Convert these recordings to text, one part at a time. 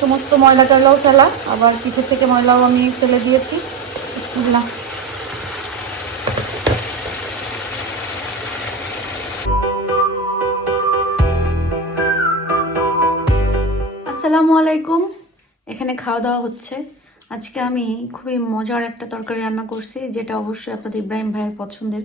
সমস্ত ময়লা টয়লাও ফেলা, আবার কিছু থেকে ময়লাও আমি ফেলে দিয়েছি। বিসমিল্লাহ। আসসালামু আলাইকুম। এখানে খাওয়া দাওয়া হচ্ছে। আজকে আমি খুবই মজার একটা তরকারি রান্না করছি, যেটা অবশ্যই আপনাদের ইব্রাহিম ভাইয়ের পছন্দের।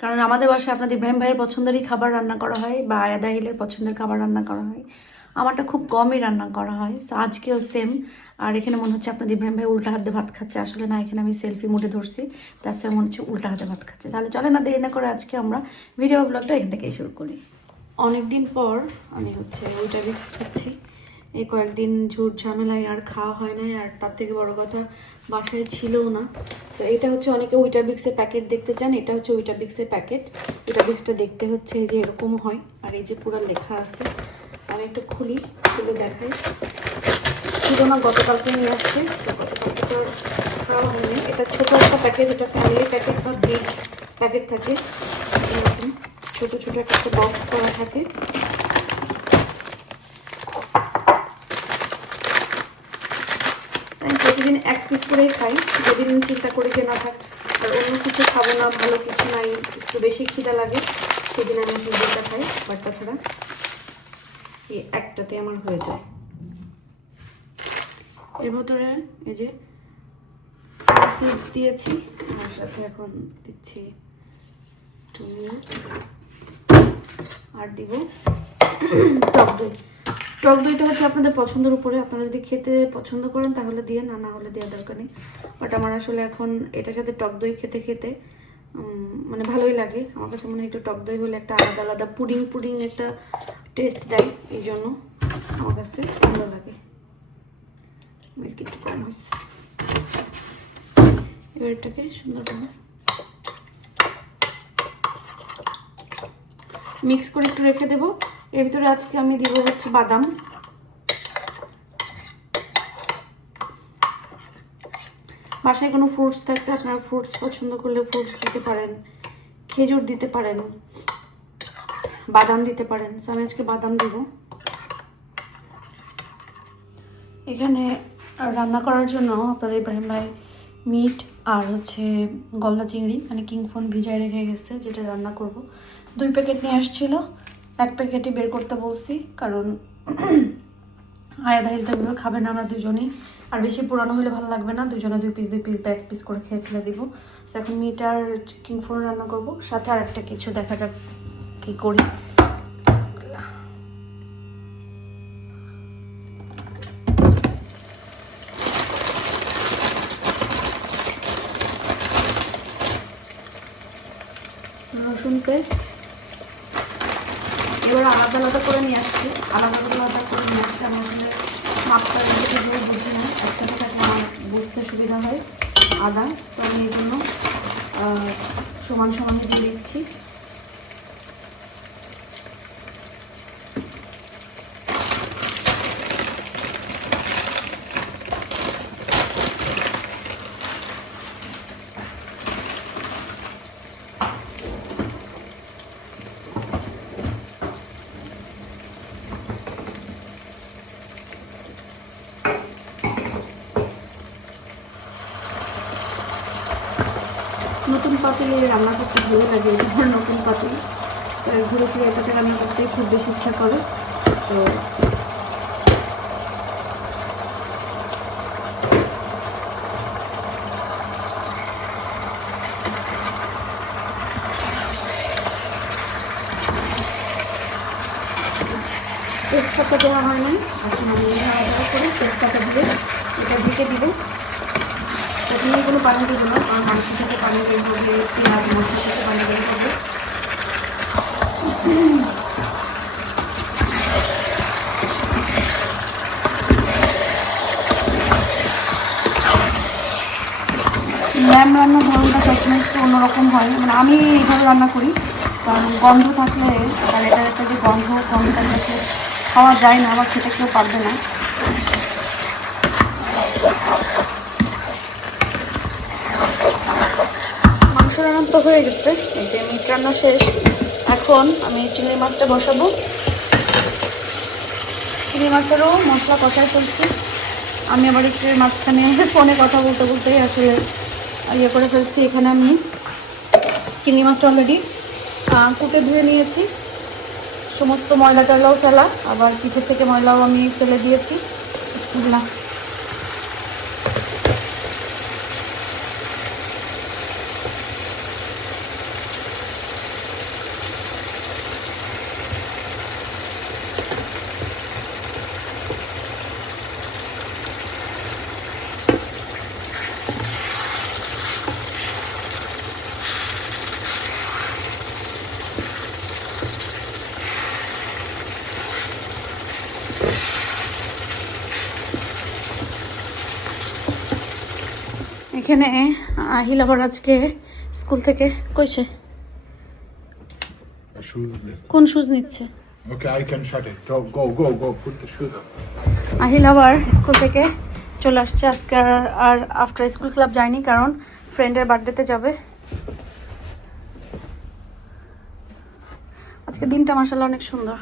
কারণ আমাদের বাসায় আপনাদের ইব্রাহিম ভাইয়ের পছন্দেরই খাবার রান্না করা হয় বা আয়াদা হিলের পছন্দের খাবার রান্না করা হয়। আমারটা খুব কমই রান্না করা হয়। সো আজকেও সেম আর এখানে মনে হচ্ছে আপনাদের ইব্রাহিম ভাই উল্টা হাতে ভাত খাচ্ছে। আসলে না, এখানে আমি সেলফি মুডে ধরছি। তাছাড়া মনে হচ্ছে উল্টা হাতে ভাত খাচ্ছে। তাহলে চলে না, দেরি না করে আজকে আমরা ভিডিও ব্লগটা এখান থেকেই শুরু করি। অনেকদিন পর আমি হচ্ছে ওইটা মিক্স খাচ্ছি। এই কয়েকদিন ঝুট ঝামেলায় আর খাওয়া হয় নাই, আর তার থেকে বড় কথা বাসায় ছিলও না। তো এটা হচ্ছে অনেকে উইটাবিক্সের প্যাকেট দেখতে চান, এটা হচ্ছে উইটাবিক্সের প্যাকেট উইটাবিক্সটা দেখতে হচ্ছে এই যে এরকম হয়, আর এই যে পুরো লেখা আছে। আমি একটু খুলি, খুলে দেখাই। ছিল না গতকালকে নিয়ে আসছে গতকালকে এটা ছোটো একটা প্যাকেট এটা ফ্যামিলি প্যাকেট বা বিগ প্যাকেট থাকে। ছোটো ছোটো একটা বক্স করা থাকে। আমি প্রতিদিন এক পিস করেই খাই যেদিন চিন্তা করি যে না থাক। আর অন্য কিছু খাব না, ভালো কিছু নাই, একটু বেশি খিদা লাগে, সেদিন আমি দুটা খাই, বাট তাছাড়া একটাতে আমার হয়ে যায়। এর ভেতরে এই যে সিডস দিয়েছি আর সাথে এখন দিচ্ছি আর দিব টক দই। টক দইটা হচ্ছে আপনাদের পছন্দের উপরে। আপনারা যদি খেতে পছন্দ করেন তাহলে দিয়ে, না না হলে দেওয়ার দরকার নেই। বাট আমার আসলে এখন এটার সাথে টক দই খেতে খেতে মানে ভালোই লাগে। আমার কাছে মনে হয় একটু টক দই হলে একটা আলাদা আলাদা পুডিং পুডিং একটা টেস্ট দেয়। এই জন্য আমার কাছে ভালো লাগে। মিল্ক একটু কম হয়েছে। এবার এটাকে সুন্দরভাবে মিক্স করে একটু রেখে দেবো। এর ভিতরে আজকে আমি দিব হচ্ছে বাদাম। বাসায় কোনো ফ্রুটস থাকলে আপনারা ফ্রুটস পছন্দ করলে ফ্রুটস দিতে পারেন, খেজুর দিতে পারেন, বাদাম দিতে পারেন। তো আমি আজকে বাদাম দেবো। এখানে রান্না করার জন্য আপনাদের ইব্রাহিম ভাই মিট আর হচ্ছে গলদা চিংড়ি মানে কিংফোন ভিজায় রেখে গেছে, যেটা রান্না করব। দুই প্যাকেট নিয়ে আসছিল। এক প্যাকেটই বের করতে বলছি, কারণ আয়াদা হেলতে খাবে না আমরা দুজনেই। আর বেশি পুরানো হলে ভালো লাগবে না, দুজনে দুই পিস দুই পিস ব্যাক পিস করে খেয়ে ফেলে দিব। তো এখন মিট আর কিংফোন রান্না করব, সাথে আর একটা কিছু দেখা যাক কি করি। রসুন পেস্ট। এবার আলাদা আলাদা করে নিয়ে আসছি, আলাদা আলাদা করে নিয়ে আসছি আমি আসলে মাপটা দিয়ে বুঝি না একসাথে থাকলে আমার বুঝতে সুবিধা হয় আদা। তো আমি এই জন্য সমান সমানে দিয়ে দিচ্ছি। নতুন পাতিলে রান্না করতে ভালো লাগে আমার নতুন পাতিল ঘুরে ফিরে এটাতে রান্না করতে খুব বেশি ইচ্ছা করে। তো তেজপাতা দেওয়া হয় নাই এখন আমি আলাদা করে তেজপাতা দিয়ে এটা ঢেকে দিব। প্রথমে কোনো পানি দেবো না, কারণ মাংস থেকে পানি বের হবে, পেঁয়াজ মশলা থেকে পানি বের হবে। ল্যাম রান্নার ধরনটা সবসময় একটু অন্যরকম হয়। মানে আমি এইভাবে রান্না করি, কারণ গন্ধ থাকলে আর এটার একটা যে গন্ধ, গন্ধটা খাওয়া যায় না আবার খেতে কেউ পারবে না। মাংস তো হয়ে গেছে। এই যে মিট রান্না শেষ। এখন আমি চিংড়ি মাছটা বসাবো। চিংড়ি মাছেরও মশলা কষায় ফেলছি। আমি আবার একটু মাঝখানে ফোনে কথা বলতে বলতেই আসলে ইয়ে করে ফেলছি। এখানে আমি চিংড়ি মাছটা অলরেডি কুটে ধুয়ে নিয়েছি। সমস্ত ময়লা টয়লাও ফেলা। আবার পিছের থেকে ময়লাও আমি ফেলে দিয়েছি। বিসমিল্লাহ। এখানে আহিল আবার আজকে স্কুল থেকে কইছে. কোন শুজ নিচ্ছে. আহিল আবার স্কুল থেকে চলে আসছে আজকে আর আফটার স্কুল ক্লাব যায়নি কারণ ফ্রেন্ডের বার্থডেতে যাবে। আজকে দিনটা মাসাল্লাহ অনেক সুন্দর।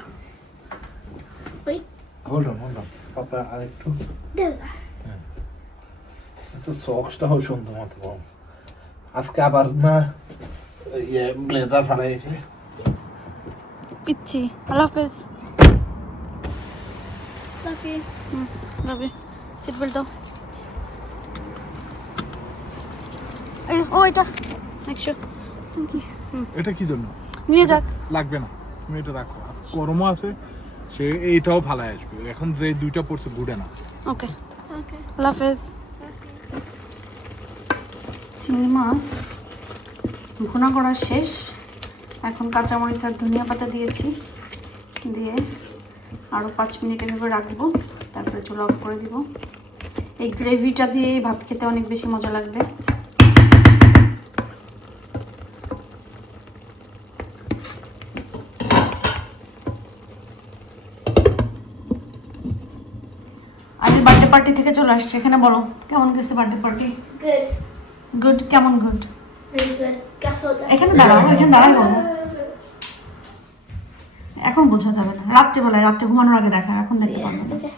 on, hold on. Papa, আরেকটু। আচ্ছা সক্সটাও সুন্দর মতো পাও আজকে আবার না ইয়ে ব্লেজার ফালাইছে পিচ্ছি। আল্লাহ হাফেজ। সিট বেল্ট দাও। ও এটা। একশো এটা কি জন্য? নিয়ে যাক। লাগবে না। তুমি এটা রাখো। আজকে গরমও আছে সে এইটাও আসবে। এখন যে দুইটা পড়ছে ঘুরে না ওকে. আল্লাহ হাফেজ। চিংড়ি মাছ। ভুনা করা শেষ। এখন কাঁচামরিচ আর ধনিয়া পাতা দিয়েছি। দিয়ে আরও পাঁচ মিনিট এভাবে রাখব। তারপরে চুলা অফ করে দিব। এই গ্রেভিটা দিয়ে ভাত খেতে অনেক বেশি মজা লাগবে। আজ বার্থডে পার্টি থেকে চলে আসছে। এখানে বলো, কেমন গেছে বার্থডে পার্টি. গুড কেমন গুড? এখানে দাঁড়াও এখানে দাঁড়াই বলো এখন বোঝা যাবে না রাত্রে রাত্রেবেলায় রাত্রে ঘুমানোর আগে দেখা এখন দেখতে পারব না Okay.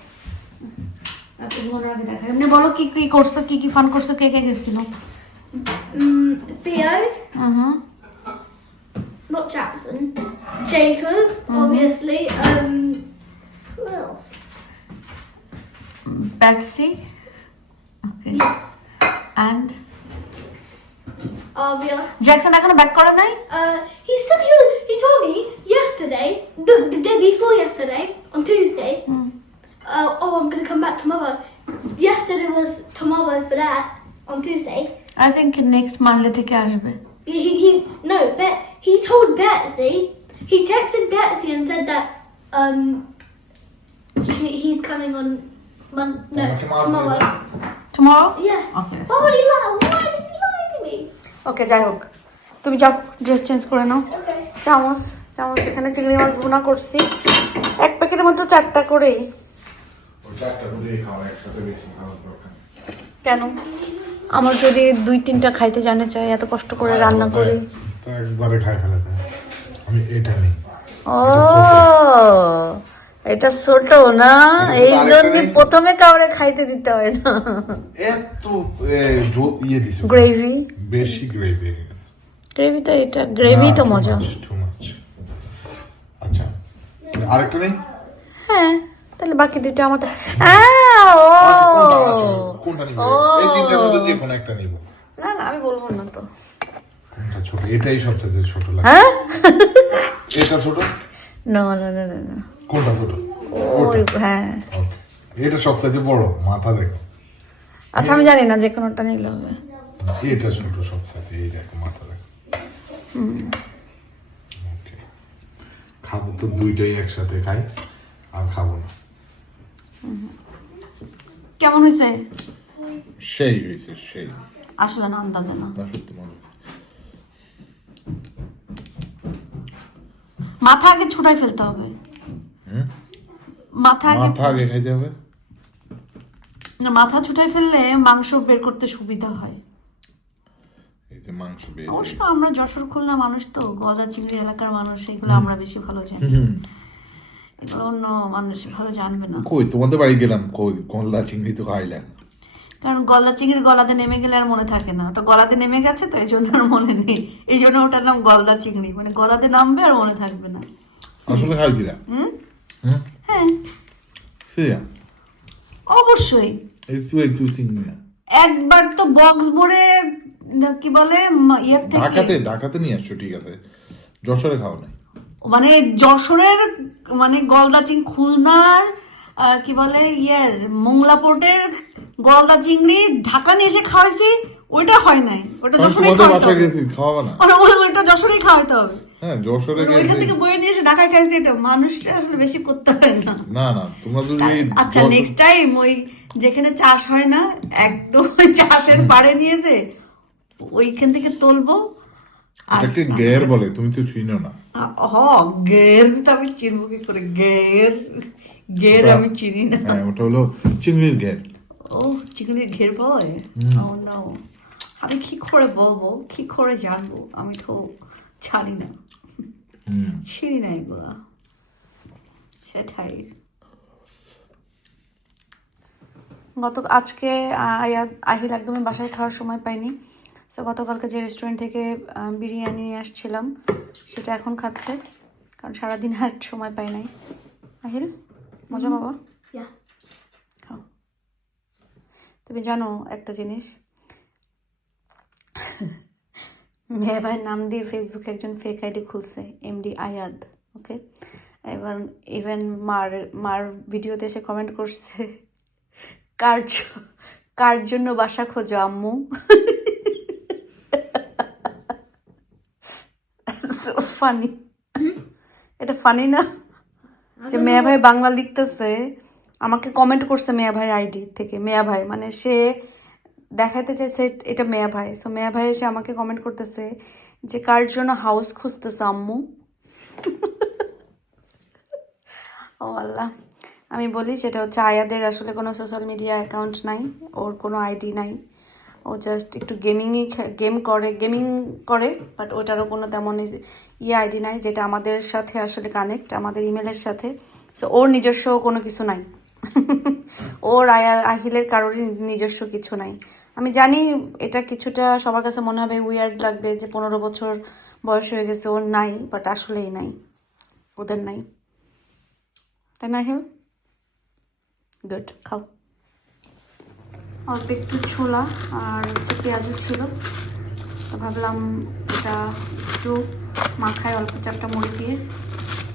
রাত্রে ঘুমানোর আগে দেখা এমনি বলো কি কি করছ কি কি ফান করছ কে কে গেছিল Theo, hmm not Jackson. Jacob, obviously. Um, who else? Patsy okay Yes. And Avia. Jackson এখনো ব্যাক করে নাই Uh, he said he was, he told me yesterday, the, the day before yesterday, on Tuesday. Uh, oh, I'm gonna come back tomorrow. Yesterday was tomorrow for that on Tuesday. I think next Monday থেকে আসবে He, he, he no, Bet. He told Betsy. He texted Betsy and said that um, he, he's coming on Mon- no Okay, Mom, tomorrow. Tomorrow Yeah. Okay, that's Why would he lie? Why ওকে যাই হোক। তুমি যাও dress change করে নাও। চামচ চামচ এখানে চিংড়ি মাছ ভুনা করছি। এক প্যাকেটের মধ্যে চারটা করেই। কেন? আমার যদি দুই তিনটা খাইতে জানে চাই এত কষ্ট করে রান্না করি। তো একবারে খাই ফেলাতে আমি এটা নেই। ও! এটা ছোট না এই জন্য প্রথমে কাউরে খাইতে দিতে হয় না। এত ইয়ে দিছে। গ্রেভি। বেশি গ্রেভি গ্রেভি তো এটা গ্রেভি তো মজা। আচ্ছা আরেকটা নেই? হ্যাঁ তাহলে বাকি দুইটা আমাদের। ও! আচ্ছা, কোনটা নিব? এই তিনটার মধ্যে যে কোনো একটা নিব। না না আমি বলব না তো। কোনটা ছোট? এটাই সবচেয়ে ছোট লাগে। হ্যাঁ? এটা ছোট? না না না না না। কোনটা ছোট ওই হ্যাঁ। ওকে এটা সবচেয়ে বড় মাথা দেখো। আচ্ছা আমি জানি না যে কোনোটা নিলে হবে। এটা ছোট সবচেয়ে এই দেখো মাথা দেখো। ওকে খাব তো দুইটাই একসাথে খাই আর খাব না। কেমন হয়েছে? সেই হয়েছে সেই। আসলে না আন্দাজে না। মাথা আগে ছুটাই ফেলতে হবে? মাথা মাথা আগে খাইতে হবে। না, মাথা ছুটাই ফেললে মাংস বের করতে সুবিধা হয়। যে মাংস বের অবশ্য আমরা যশোর খুলনা মানুষ তো গদা চিংড়ি এলাকার মানুষ এগুলো আমরা বেশি ভালো জানি। এগুলো অন্য মানুষ ভালো জানবে না। কই তোমাদের বাড়ি গেলাম কই? গলদা চিংড়ি তো খাইলাম কারণ গলদা চিংড়ি গলাতে নেমে গেলে আর মনে থাকে না। ওটা গলাতে নেমে গেছে তো এই জন্য আর মনে নেই। এই জন্য ওটার নাম গলদা চিংড়ি। মানে গলাতে নামবে আর মনে থাকবে না। আসলে খাইছিলাম হুম? হ্যাঁ। অবশ্যই। একটু একটু না। একবার তো বক্স ভরে কি বলে ইয়ের থেকে ঢাকাতে ঢাকাতে নিয়ে আসছো ঠিক আছে। যশোরে খাও নাই। মানে যশোরের মানে গলদা চিং খুলনার কি বলে ইয়ের মোংলা পোর্টের গলদা চিংড়ি ঢাকা নিয়ে এসে খাওয়াইছি ওইটা হয় নাই। ওটা যশোরেই তোমাদের হবে। না। ওইটা যশোরেই খাওয়াইতে হবে। হ্যাঁ যশোরে ওইখান থেকে বয়ে নিয়ে এসে ঢাকায় খাইছি এটা। মানুষটা আসলে বেশি করতে হয় না। না না তোমরা যদি আচ্ছা নেক্সট টাইম ওই যেখানে চাষ হয় না একদম ওই চাষের পাড়ে নিয়ে যে ওইখান থেকে তুলবো। আর এটাকে গের বলে তুমি তো চিনো না। হ গের তো আমি চিনবো কি করে? গের গের আমি চিনি না। হ্যাঁ ওটা হলো চিংড়ির গের ও চিংড়ির ঘের বয় ও নো। আমি কি করে বলব? কি করে জানব? আমি তো জানি না চিনি না এগুলা সেটাই গত আজকে আহিল একদমই বাসায় খাওয়ার সময় পাইনি। তো গতকালকে যে রেস্টুরেন্ট থেকে বিরিয়ানি নিয়ে আসছিলাম সেটা এখন খাচ্ছে। কারণ সারাদিন আর সময় পাই নাই। আহিল মজা বাবা তুমি জানো একটা জিনিস। মেয়ে ভাইয়ের নাম দিয়ে ফেসবুকে একজন ফেক আইডি খুলছে এমডি আয়াদ ওকে এবার ইভেন মার মার ভিডিওতে এসে কমেন্ট করছে কার কার জন্য বাসা খোঁজো আম্মু? ফানি এটা ফানি না? যে মেয়া ভাই বাংলা লিখতেছে আমাকে কমেন্ট করছে মেয়া ভাই আইডি থেকে মেয়া ভাই মানে সে দেখাতে চাইছে, এটা মেয়া ভাই। সো মেয়া ভাই এসে আমাকে কমেন্ট করতেছে যে, কার জন্য হাউস খুঁজতেছে, আম্মু? ও আল্লাহ। আমি বলি, সেটা হচ্ছে আয়াদের আসলে কোনো সোশ্যাল মিডিয়া অ্যাকাউন্ট নাই, ওর কোনো আইডি নাই। ও জাস্ট একটু গেমিংই গেম করে গেমিং করে বাট ওটারও কোনো তেমন ইয়ে আইডি নাই, যেটা আমাদের সাথে আসলে কানেক্ট আমাদের ইমেলের সাথে। সো ওর নিজস্ব কোনো কিছু নাই। ওর আয়া আহিলের কারোরই নিজস্ব কিছু নাই। আমি জানি এটা কিছুটা সবার কাছে মনে হবে উইয়ার্ড লাগবে যে পনেরো বছর বয়স হয়ে গেছে, ওর নাই বাট আসলেই নাই, ওদের নাই। তাই না আহিল গুড খাও। অল্প একটু ছোলা আর হচ্ছে পেঁয়াজও ছিল। তো ভাবলাম এটা একটু মাখায় অল্প চারটা মুড়ি দিয়ে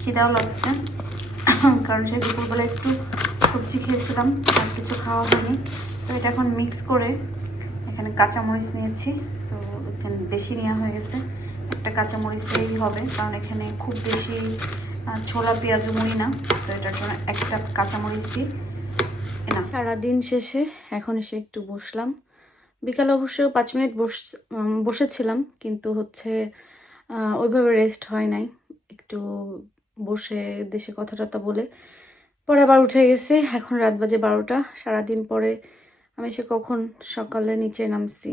খিদাও লাগছে। কারণ সেই দুপুরবেলা একটু সবজি খেয়েছিলাম, আর কিছু খাওয়া হয়নি। তো এটা এখন মিক্স করে এখানে কাঁচামরিচ নিয়েছি, তো এখানে বেশি নেওয়া হয়ে গেছে। একটা কাঁচামরিচেই হবে, কারণ এখানে খুব বেশি ছোলা, পেঁয়াজ, মুড়ি না, তো এটার জন্য একটা কাঁচামরিচ দিই। না সারাদিন শেষে এখন এসে একটু বসলাম। বিকালে অবশ্য পাঁচ মিনিট বস বসেছিলাম, কিন্তু হচ্ছে ওইভাবে রেস্ট হয় নাই। একটু বসে দেশে কথা টথা বলে, পরে আবার উঠে গেছি। এখন রাত বাজে বারোটা। সারাদিন পরে আমি সে কখন সকালে নিচে নামছি?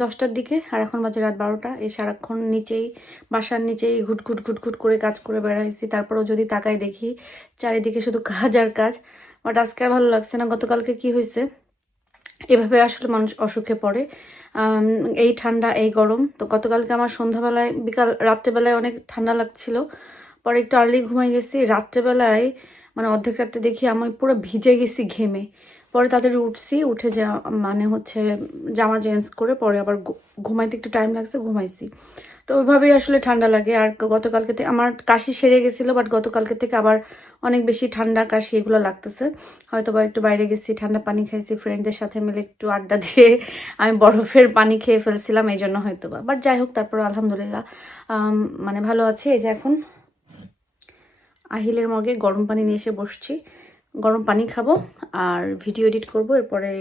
দশটার দিকে, আর এখন বাজে রাত বারোটা। এই সারাক্ষণ নিচেই, বাসার নিচেই ঘুট ঘুট ঘুট ঘুট করে কাজ করে বেড়াইছি। তারপরেও যদি তাকাই দেখি, চারিদিকে শুধু কাজ আর কাজ। বাট আজকে আর ভালো লাগছে না। গতকালকে কি হয়েছে? এভাবে আসলে মানুষ অসুখে পড়ে। এই ঠান্ডা, এই গরম। তো গতকালকে আমার সন্ধ্যাবেলায়, বিকাল, রাত্রেবেলায় অনেক ঠান্ডা লাগছিল। পরে একটু আর্লি ঘুমাই গেছি। রাত্রেবেলায় মানে অর্ধেক রাত্রে দেখি আমি পুরো ভিজে গেছি ঘেমে। পরে তাদের উঠছি, উঠে যা মানে হচ্ছে জামা চেঞ্জ করে পরে আবার ঘুমাইতে একটু টাইম লাগছে, ঘুমাইছি। তো ওইভাবেই আসলে ঠান্ডা লাগে। আর গতকালকে থেকে আমার কাশি সেরে গেছিল বাট গতকালকে থেকে আবার অনেক বেশি ঠান্ডা, কাশি এগুলো লাগতেছে। হয়তো বা একটু বাইরে গেছি, ঠান্ডা পানি খাইছি ফ্রেন্ডদের সাথে মিলে একটু আড্ডা দিয়ে আমি বরফের পানি খেয়ে ফেলছিলাম এই জন্য হয়তো বা বাট যাই হোক, তারপর আলহামদুলিল্লাহ মানে ভালো আছে। এই যে এখন আহিলের মগে গরম পানি নিয়ে এসে বসছি। গরম পানি খাব আর ভিডিও এডিট করব। এরপরে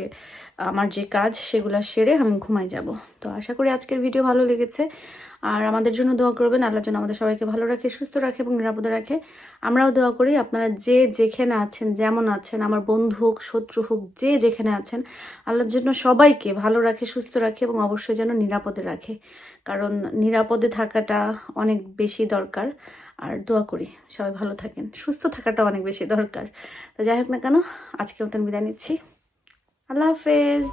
আমার যে কাজ সেগুলো সেরে আমি ঘুমাই যাব। তো আশা করি আজকের ভিডিও ভালো লেগেছে। আর আমাদের জন্য দোয়া করবেন, আল্লাহ যেন আমাদের সবাইকে ভালো রাখে, সুস্থ রাখে এবং নিরাপদে রাখে। আমরাও দোয়া করি, আপনারা যে যেখানে আছেন, যেমন আছেন, আমার বন্ধু হোক, শত্রু হোক, যে যেখানে আছেন আল্লাহর জন্য সবাইকে ভালো রাখে, সুস্থ রাখে এবং অবশ্যই যেন নিরাপদে রাখে। কারণ নিরাপদে থাকাটা অনেক বেশি দরকার। আর দোয়া করি সবাই ভালো থাকেন। সুস্থ থাকাটা অনেক বেশি দরকার। তো যাই হোক না কেন আজকে মতন বিদায় নিচ্ছি। আল্লাহ হাফেজ।